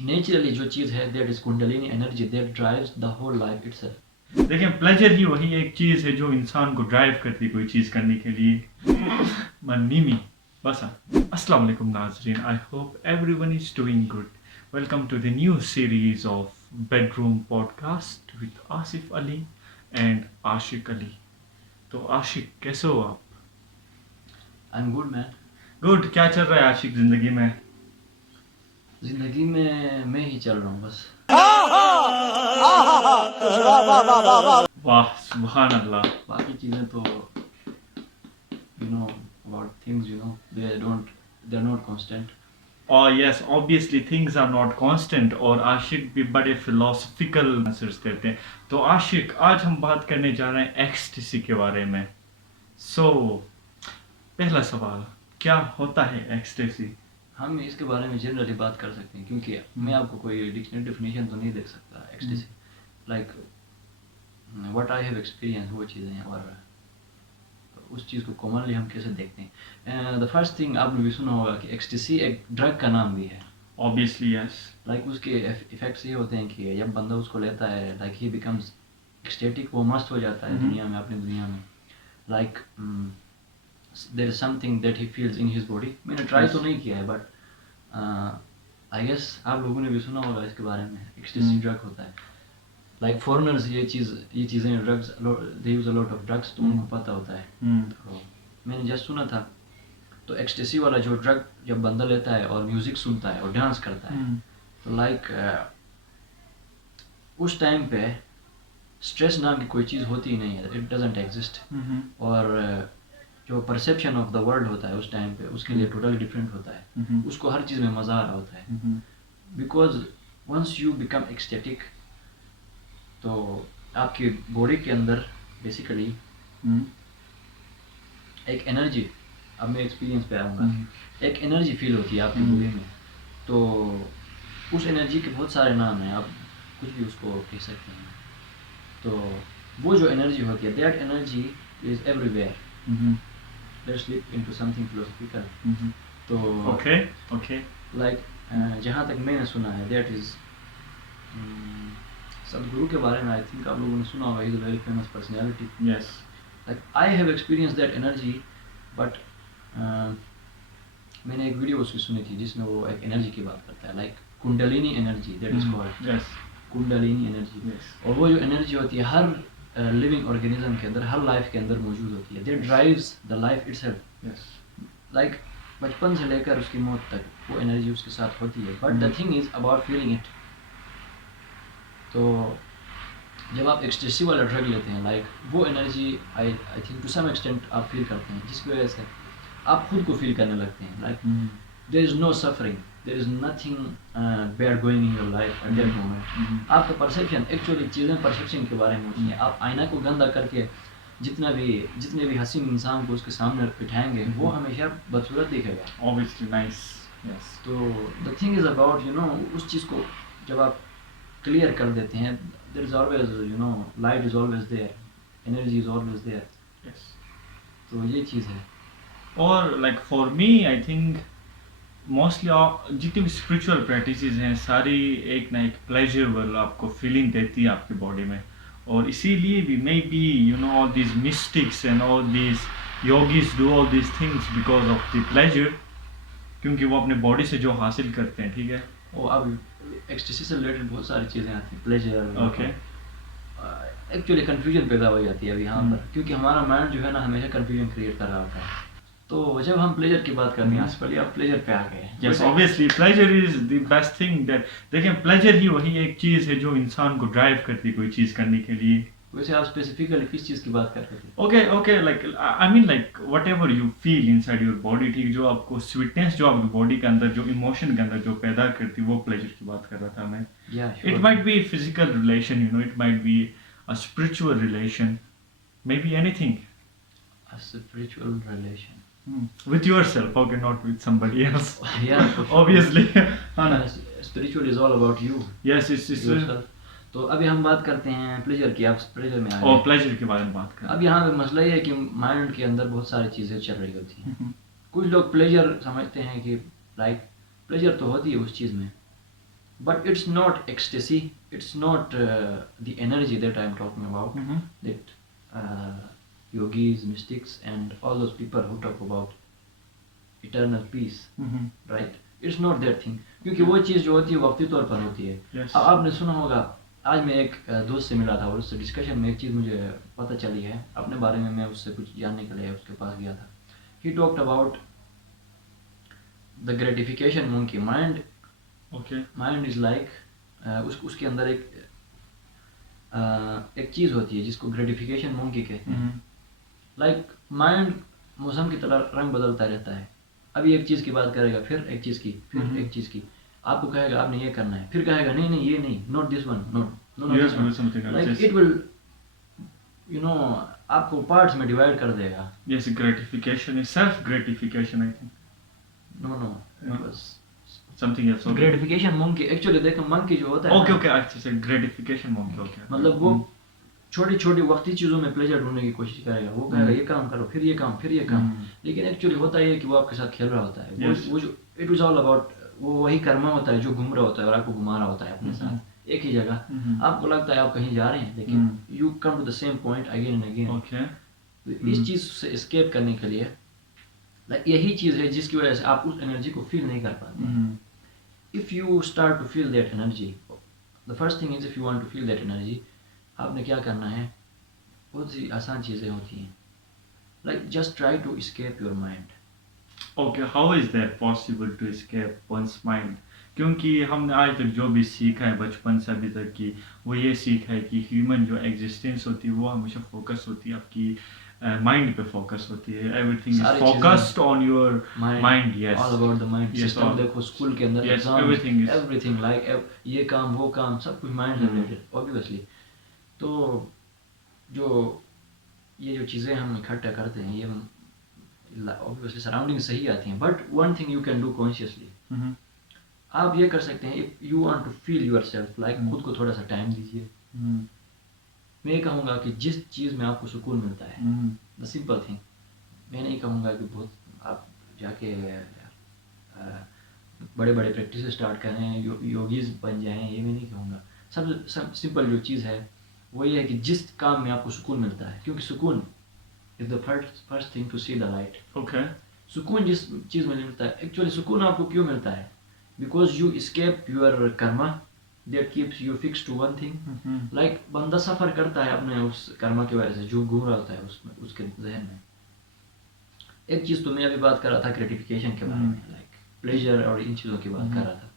Naturally जो चीज़ है that is kundalini energy that drives the whole life itself. देखिए प्लेजर ही वही एक चीज़ है जो इंसान को ड्राइव करती है कोई चीज़ करने के लिए। मनीमी बस। अस्सलाम वालेकुम नाजरीन, I hope everyone is doing good. Welcome to the new series of bedroom podcast with Asif Ali and Ashiq Ali. तो आशिक कैसे हो आप? I am good man. Good. क्या चल रहा है आशिक ज़िंदगी में? जिंदगी में मैं ही चल रहा हूँ बस। वाह सुभान अल्लाह। बाकी चीज़ें तो about things they are not constant। और yes obviously things are not constant. और आशिक भी बड़े फिलोसफिकल आंसर्स देते हैं। तो आशिक आज हम बात करने जा रहे हैं एक्सटेसी के बारे में। पहला सवाल, क्या होता है एक्सटेसी? हम इसके बारे में जनरली बात कर सकते हैं क्योंकि मैं आपको कोई डिक्शनरी डेफिनेशन तो नहीं दे सकता ecstasy. Like what I have experience वो चीज़ें हैं, और उस चीज़ को कॉमनली हम कैसे देखते हैं। द फर्स्ट थिंग आपने भी सुना होगा कि एक्सटेसी एक ड्रग का नाम भी है। Obviously yes. लाइक उसके इफेक्ट्स ये होते हैं कि जब बंदा उसको लेता है लाइक ही बिकम्स एक्सटेटिक, वो मस्त हो जाता है दुनिया में, अपनी दुनिया में। Like there is something that he feels in his body. मैंने ट्राई तो नहीं किया है बट आई गेस आप लोगों ने भी सुना होगा इसके बारे में। एक्सटेसी ड्रग होता है। लाइक फॉरेनर्स ये चीज़ें drugs they use a lot of drugs, तो उनको पता होता है। तो मैंने जस्ट सुना था। तो एक्सटेसी वाला जो ड्रग जब बंदा लेता है और म्यूज़िक सुनता है और डांस करता है तो लाइक उस टाइम पे स्ट्रेस नाम की कोई चीज़ होती ही नहीं है, इट डजंट एग्जिस्ट। और जो परसेप्शन ऑफ द वर्ल्ड होता है उस टाइम पे उसके लिए टोटली डिफरेंट होता है। उसको हर चीज़ में मज़ा आ रहा होता है because once you become ecstatic तो आपकी बॉडी के अंदर बेसिकली एक एनर्जी, अब मैं एक्सपीरियंस पे आऊँगा, एक एनर्जी फील होती है आपकी बॉडी में। तो उस एनर्जी के बहुत सारे नाम हैं, आप कुछ भी उसको कह सकते हैं। तो वो जो एनर्जी होती है that energy is everywhere. Let's lip into something philosophical. तो ओके लाइक जहाँ तक मैंने सुना है दैट इज सदगुरु के बारे में। आई थिंक आप लोगों ने सुना होगा, is a very famous personality. Yes. Like I have experience that energy but मैंने एक वीडियो उसकी सुनी थी जिसमें वो एक एनर्जी की बात करता है, like kundalini energy that is called. Yes. Kundalini energy. और वो जो एनर्जी होती है हर लिविंग ऑर्गेनिज्म के अंदर, हर लाइफ के अंदर मौजूद होती है। That drives the life itself. Yes. Like बचपन से लेकर उसकी मौत तक वो एनर्जी उसके साथ होती है। But the thing is about feeling it. तो जब आप एक्सटेसी वाला ड्रग लेते हैं लाइक वो energy I think to some extent आप फील करते हैं, जिसकी वजह से आप खुद को फील करने लगते हैं। Like there is no suffering, there is nothing bad going in your life at that moment. आपका परसेप्शन, एक्चुअली चीज़ें परसेप्शन के बारे में होती हैं। आप आईना को गंदा करके जितने भी हसीन इंसान को उसके सामने बिठाएंगे वो हमेशा बदसूरत दिखेगा। Obviously nice. यस। तो द थिंग इज़ अबाउट उस चीज़ को जब आप क्लियर कर देते हैं, there is always light is always there, energy is always there। Yes. तो ये चीज़ है। और like for me I think mostly जितनी भी स्पिरिचुअल प्रैक्टिसेस हैं सारी एक ना एक प्लेजरेबल आपको फीलिंग देती है आपकी बॉडी में। और इसीलिए भी may be all these mystics and all these yogis do all these things because of the pleasure, क्योंकि वो अपने बॉडी से जो हासिल करते हैं। ठीक है। और अब एक्सटेसी से रिलेटेड बहुत सारी चीज़ें आती हैं, प्लेजर। ओके। एक्चुअली कन्फ्यूजन पैदा हो जाती है अभी यहाँ पर, क्योंकि हमारा माइंड जो है ना हमेशा कन्फ्यूजन क्रिएट कर रहा होता है। तो जब हम प्लेजर की बात करते हैं आजकल, आप प्लेजर पे आ गए। Yes obviously pleasure is the best thing that. देखें प्लेजर ही वही एक चीज़ है जो इंसान को ड्राइव करती है कोई चीज़ करने के लिए। वैसे आप स्पेसिफिकली किस चीज़ की बात कर रहे थे? Okay like I mean like what ever you feel inside your body. ठीक, जो आपको स्वीटनेस जो आपकी बॉडी के अंदर जो इमोशन के अंदर जो पैदा करती है वो प्लेजर की बात कर रहा था मैं। It might be physical relation, it might be a spiritual relation, may be anything. A spiritual relation with yourself, okay, not with somebody else। yeah, for sure। obviously spiritual is all about you। yes it's yourself। तो अभी हम बात करते हैं pleasure की। आप pleasure में आए और प्लेजर के बारे में बात करें। अब यहाँ पे मसला ये है कि माइंड के अंदर बहुत सारी चीज़ें चल रही होती हैं। कुछ लोग प्लेजर समझते हैं कि लाइक प्लेजर तो होती है उस चीज़ में, but it's not ecstasy, it's not the energy that I'm talking about, Mhm. that yogis, mystics and all those people who talk about eternal peace, Mhm. right? It's not that thing, क्योंकि वो चीज़ जो होती है वक्ती तौर पर होती है. Yes. अब आपने सुना होगा, आज मैं एक दोस्त से मिला था और उससे डिस्कशन में एक चीज़ मुझे पता चली है अपने बारे में. मैं उससे कुछ जानने के लिए उसके पास गया था. He talked about the gratification monkey. Okay. Mind is like उसके अंदर एक चीज़ होती है जिसको ग्रेटिफिकेशन मोंकी कहते हैं. Mhm. लाइक माइंड मौसम की तरह रंग बदलता रहता है. अभी एक चीज़ की बात करेगा, फिर एक चीज़ की, फिर एक चीज़ की. आपको कहेगा आपने ये करना है, फिर कहेगा नहीं नहीं ये नहीं, not this one, not no You this have to do one. something else. Like Yes. It will आपको पार्ट्स में डिवाइड कर देगा. Yes, gratification is self gratification. I think नो नो No. something else. Okay. Gratification monkey actually देखो monkey जो होता है Okay. ना, Okay. I said gratification monkey. Okay. मतलब वो छोटी छोटी वक्ती चीज़ों में प्लेजर ढूंढने की कोशिश करेगा. वो कहेगा ये काम करो, फिर ये काम, फिर ये काम. लेकिन एक्चुअली होता ये है कि वो आपके साथ खेल रहा होता है. Yes. वो जो इट इज ऑल अबाउट, वो वही कर्मा होता है जो घूम रहा होता है और आपको घुमा रहा होता है अपने साथ एक ही जगह. आपको लगता है आप कहीं जा रहे हैं, लेकिन you come to the same point again and again. Okay. इस चीज़ से एस्केप करने के लिए यही चीज़ है जिसकी वजह से आप उस एनर्जी को फील नहीं कर पाते. Mhm. If you start to feel that energy, the first thing is if you want to feel that energy, आपने क्या करना है, बहुत सी आसान चीज़ें होती हैं. Like just try to escape your mind. Okay, how is that possible to escape one's mind? क्योंकि हमने आज तक जो भी सीखा है बचपन से अभी तक की, वो ये सीखा है कि ह्यूमन जो एग्जिस्टेंस होती है वो हमेशा फोकस होती है आपकी माइंड पे फोकस होती है. एवरीथिंग इज सारी focused on your mind. Yes, All about the mind. Yes, System all. देखो स्कूल के अंदर Yes, exams, everything is- everything like ये काम वो काम सब कुछ माइंड रिलेटेड obviously. तो जो ये जो चीज़ें हम इकट्ठा करते हैं ये obviously सराउंडिंग से ही आती हैं. But one thing you can do consciously, आप ये कर सकते हैं. If you want to feel yourself, like खुद को थोड़ा सा टाइम दीजिए. मैं ये कहूँगा कि जिस चीज़ में आपको सुकून मिलता है, द सिंपल थिंग. मैं नहीं कहूँगा कि बहुत आप जाके बड़े बड़े प्रैक्टिस स्टार्ट करें, योगीज बन जाएं, ये मैं नहीं कहूँगा. सब सिंपल जो चीज़ है वो ये है कि जिस काम में आपको सुकून मिलता है, क्योंकि सुकून is the first thing to see the light. Okay. सुकून जिस चीज़ में मिलता है, एक्चुअली सुकून आपको क्यों मिलता है? Because you escape your Karma that keeps you fixed to one thing. Like बंदा सफ़र करता है अपने उस कर्मा की वजह से जो घूम रहा होता है उसमें, उसके जहन में. एक चीज़ तो मैं अभी बात कर रहा था ग्रेटिफिकेशन के बारे में, लाइक प्लेजर और इन चीज़ों की बात कर रहा था.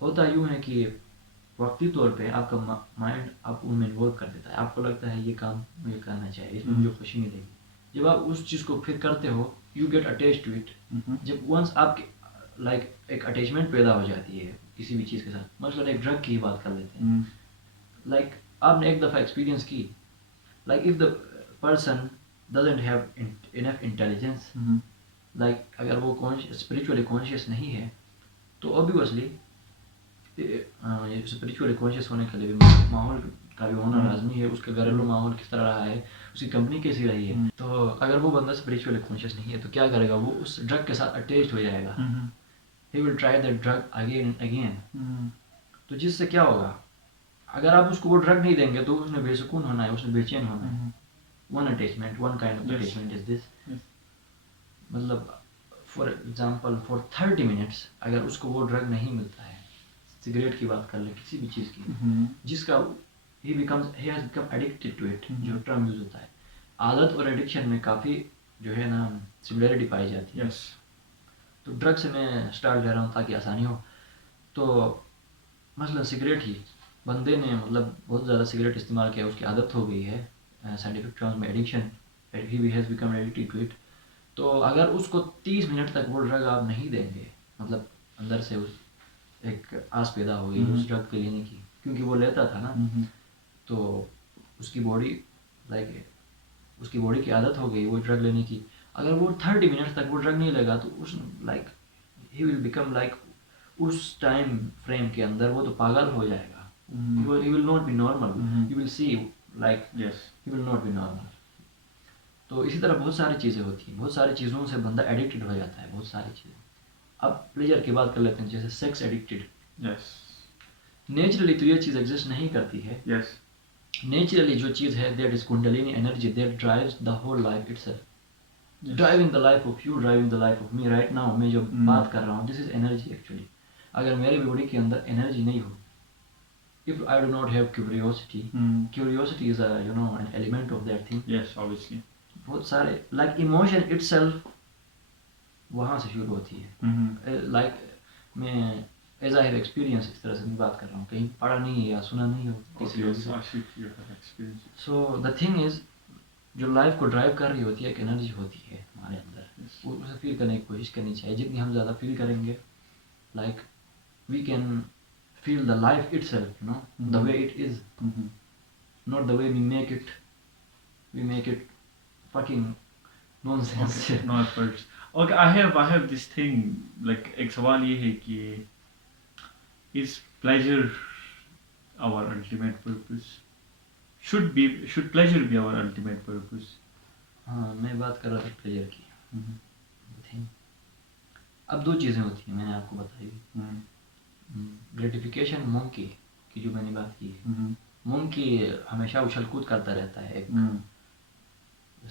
होता यूँ है कि वक्ती तौर पे आपका माइंड आपको उनमें इन्वॉल्व कर देता है. आपको लगता है ये काम मुझे करना चाहिए, इसमें मुझे खुशी मिलेगी. जब आप उस चीज़ को फिर करते हो, you get attach to it. जब वंस आपके लाइक एक अटैचमेंट पैदा हो जाती है किसी भी चीज़ के साथ, मतलब एक ड्रग की बात कर लेते हैं. लाइक आपने एक दफ़ा एक्सपीरियंस की, like if the person doesn't have enough intelligence, like अगर वो स्पिरिचुअली कॉन्शियस नहीं है, तो ऑब्वियसली स्पिरिचुअली कॉन्शियस होने के लिए भी माहौल का भी होना लाजमी है. उसका घरेलू माहौल किस तरह रहा है, उसकी कंपनी कैसी रही है. तो अगर वो बंदा स्पिरिचुअली कॉन्शियस नहीं है तो क्या करेगा, वो उस ड्रग के साथ अटैच हो जाएगा. He will try that drug again and again. तो जिससे क्या होगा, अगर आप उसको वो ड्रग नहीं देंगे तो उसने बेसुकून होना है, उसने बेचैन होना है. One attachment, one kind of attachment is this. मतलब फॉर एग्जांपल फॉर 30 मिनट्स अगर उसको वो ड्रग नहीं मिलता है, सिगरेट की बात कर ले, किसी भी चीज़ की, जिसका he has become addicted to it, जो टर्म यूज होता है. आदत और एडिक्शन में काफ़ी जो है ना सिमिलरिटी पाई जाती है. तो ड्रग से मैं स्टार्ट ले रहा हूँ ताकि आसानी हो. तो मसलन सिगरेट ही बंदे ने मतलब बहुत ज़्यादा सिगरेट इस्तेमाल किया, उसकी आदत हो गई है, साइंटिफिक टर्म्स में addiction, he has become addicted to it. तो अगर उसको 30 मिनट तक वो ड्रग आप नहीं देंगे, मतलब अंदर से उस एक आस पैदा हो गई उस ड्रग के लेने की, क्योंकि वो लेता था ना, तो उसकी बॉडी उसकी बॉडी की आदत हो गई वो ड्रग लेने की. अगर वो 30 मिनट तक वो ड्रग नहीं लेगा तो उस like he will become like उस टाइम फ्रेम के अंदर वो तो पागल हो जाएगा. He will not be normal. You will see like he will not be normal. तो इसी तरह बहुत सारी चीज़ें होती हैं, बहुत सारी चीज़ों से बंदा एडिक्टेड हो जाता है, बहुत सारी चीज़ें. अब प्लेजर की बात कर लेते हैं, जैसे सेक्स एडिक्टेड, Yes. नेचुरली तो ये चीज़ एग्जिस्ट नहीं करती है। Yes. नेचुरली जो चीज़ है that is kundalini energy that drives the whole life itself, Yes. Driving the life of you, driving the life of me right now. मैं जो बात कर रहा हूँ दिस इज एनर्जी एक्चुअली। अगर मेरी बॉडी के अंदर एनर्जी नहीं हो, if I do not have curiosity, curiosity is a an element of that thing. Yes, obviously. बहुत सारे like emotion itself वहाँ से शुरू होती है। like मैं as I have experience इस तरह से मैं बात कर रहा हूँ, कहीं पढ़ा नहीं है या सुना नहीं हो किसी Okay, लोग so से। Ashik, you have experience. So the thing is जो लाइफ को ड्राइव कर रही होती है एक एनर्जी होती है हमारे अंदर, Yes. उसे फील करने की कोशिश करनी चाहिए। जितनी हम ज़्यादा फील करेंगे like we can feel the life itself, the way it is, not the way we make it fucking nonsense. Okay, no efforts. Okay, I have this thing, like एक सवाल ये है कि is pleasure our ultimate purpose? Should pleasure be our ultimate purpose? हाँ, मैं बात कर रहा था प्लेजर की। Thing. अब दो चीज़ें होती हैं, मैंने आपको बताई। ग्रेटिफिकेशन मंकी की जो मैंने बात की है, मंकी हमेशा उछल कूद करता रहता है, एक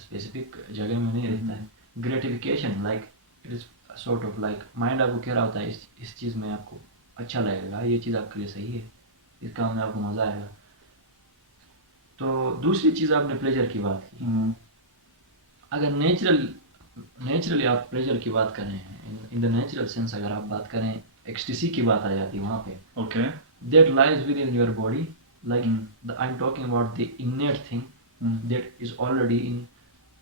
स्पेसिफिक जगह में नहीं रहता है। Gratification like it is sort of like mind आपको कह रहा होता है इस चीज़ में आपको अच्छा लगेगा, ये चीज़ आपके लिए सही है, इस काम में आपको मज़ा आएगा। तो दूसरी चीज़ आपने प्लेजर की बात की। अगर नेचुरली आप प्लेजर की बात कर रहे हैं, इन द नेचुरल सेंस अगर आप बात करें, एक्सटेसी की बात आ जाती है वहाँ पे। Okay. That lies within your body, like I'm talking about the innate thing that is already in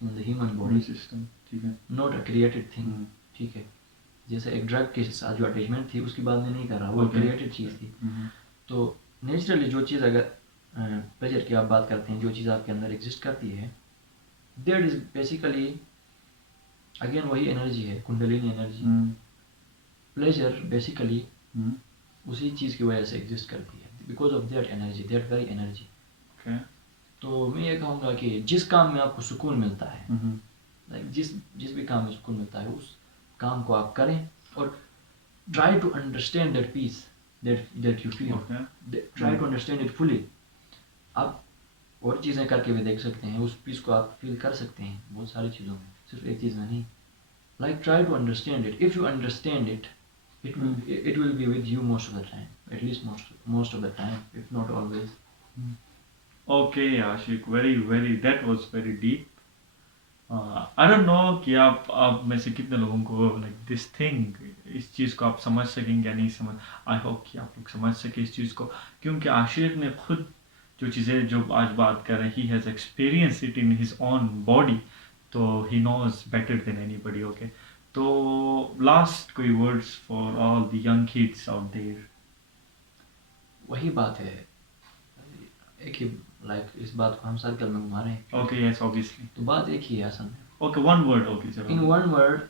the human body, System. ठीक है. not a created thing. ठीक है, जैसे एक ड्रग के साथ जो अटैचमेंट थी उसकी बात मैं नहीं कर रहा, वो क्रिएटेड चीज़ थी। तो नेचुरली जो चीज़ अगर प्लेजर की आप बात करते हैं, जो चीज़ आपके अंदर एग्जिस्ट करती है, दैट इज बेसिकली अगेन वही एनर्जी है, कुंडलिनी एनर्जी। प्लेजर बेसिकली उसी चीज़ की वजह से एग्जिस्ट करती है, because of that energy, that very energy. तो मैं ये कहूँगा कि जिस काम में आपको सुकून मिलता है, लाइक जिस भी काम में सुकून मिलता है उस काम को आप करें, और try to understand that peace that you feel, try to understand it fully. आप और चीज़ें करके भी देख सकते हैं, उस पीस को आप फील कर सकते हैं बहुत सारी चीज़ों में, सिर्फ एक चीज़ में नहीं। Like try to understand it, if you understand it, it will be with you most of the time, at least most of the time, if not always. Okay, Ashik, very that was very deep. I don't know कि आप में से कितने लोगों को like this thing, इस चीज़ को आप समझ सकेंगे या नहीं समझ। I hope कि आप लोग समझ सके इस चीज़ को, क्योंकि आशिक ने खुद जो चीज़ें जो आज बात कर रहे हैं, he has experienced it in his own body, तो he knows better than anybody. Okay, तो लास्ट कोई words for all the young kids out there? वही बात है, एक ही लाइक इस बात को हम सर्कल में घुमा रहे हैं। Okay, yes, obviously. तो बात एक ही है असल में। Okay, one word. ओके, चलो। In one word,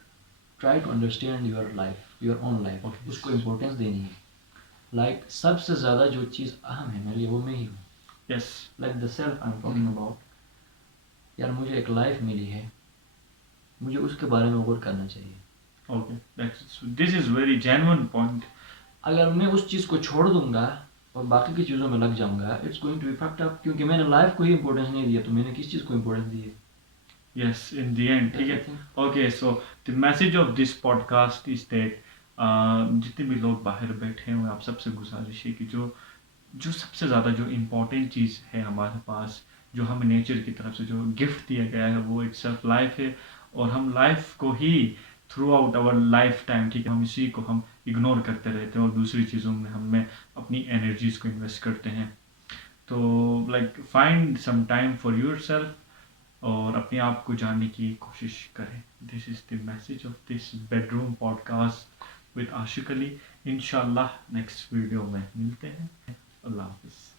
try to understand your life, your own life. उसको इम्पोर्टेंस देनी है। लाइक सबसे ज़्यादा जो चीज़ अहम है मेरे लिए वो मैं ही हूँ। Yes, like the self I am talking about. यार मुझे एक लाइफ मिली है, मुझे उसके बारे में गौर करना चाहिए। Okay, this is very genuine point. अगर मैं उस चीज़ को छोड़ दूंगा और बाकी की चीज़ों में लग जाऊंगा, it's going to be fucked up, क्योंकि मैंने लाइफ को ही इंपॉर्टेंस नहीं दिया, तो मैंने किस चीज़ को इंपॉर्टेंस दी है? यस, इन द एंड, ठीक है। Okay, so the message of this podcast is that जितने भी लोग बाहर बैठे हैं, आप सबसे गुजारिश है कि जो सबसे ज़्यादा जो इम्पोर्टेंट चीज़ है हमारे पास, जो हमें नेचर की तरफ से जो गिफ्ट दिया गया है, वो इट्सेल्फ लाइफ है। और हम लाइफ को ही throughout our lifetime, ठीक है, हम इसी को हम इग्नोर करते रहते हैं और दूसरी चीज़ों में हमें अपनी एनर्जीज को इन्वेस्ट करते हैं। तो like find some time for yourself और अपने आप को जानने की कोशिश करें। This is the message of this bedroom podcast with Ashiq Ali. इंशाल्लाह नेक्स्ट वीडियो में मिलते हैं। अल्लाह हाफिज़।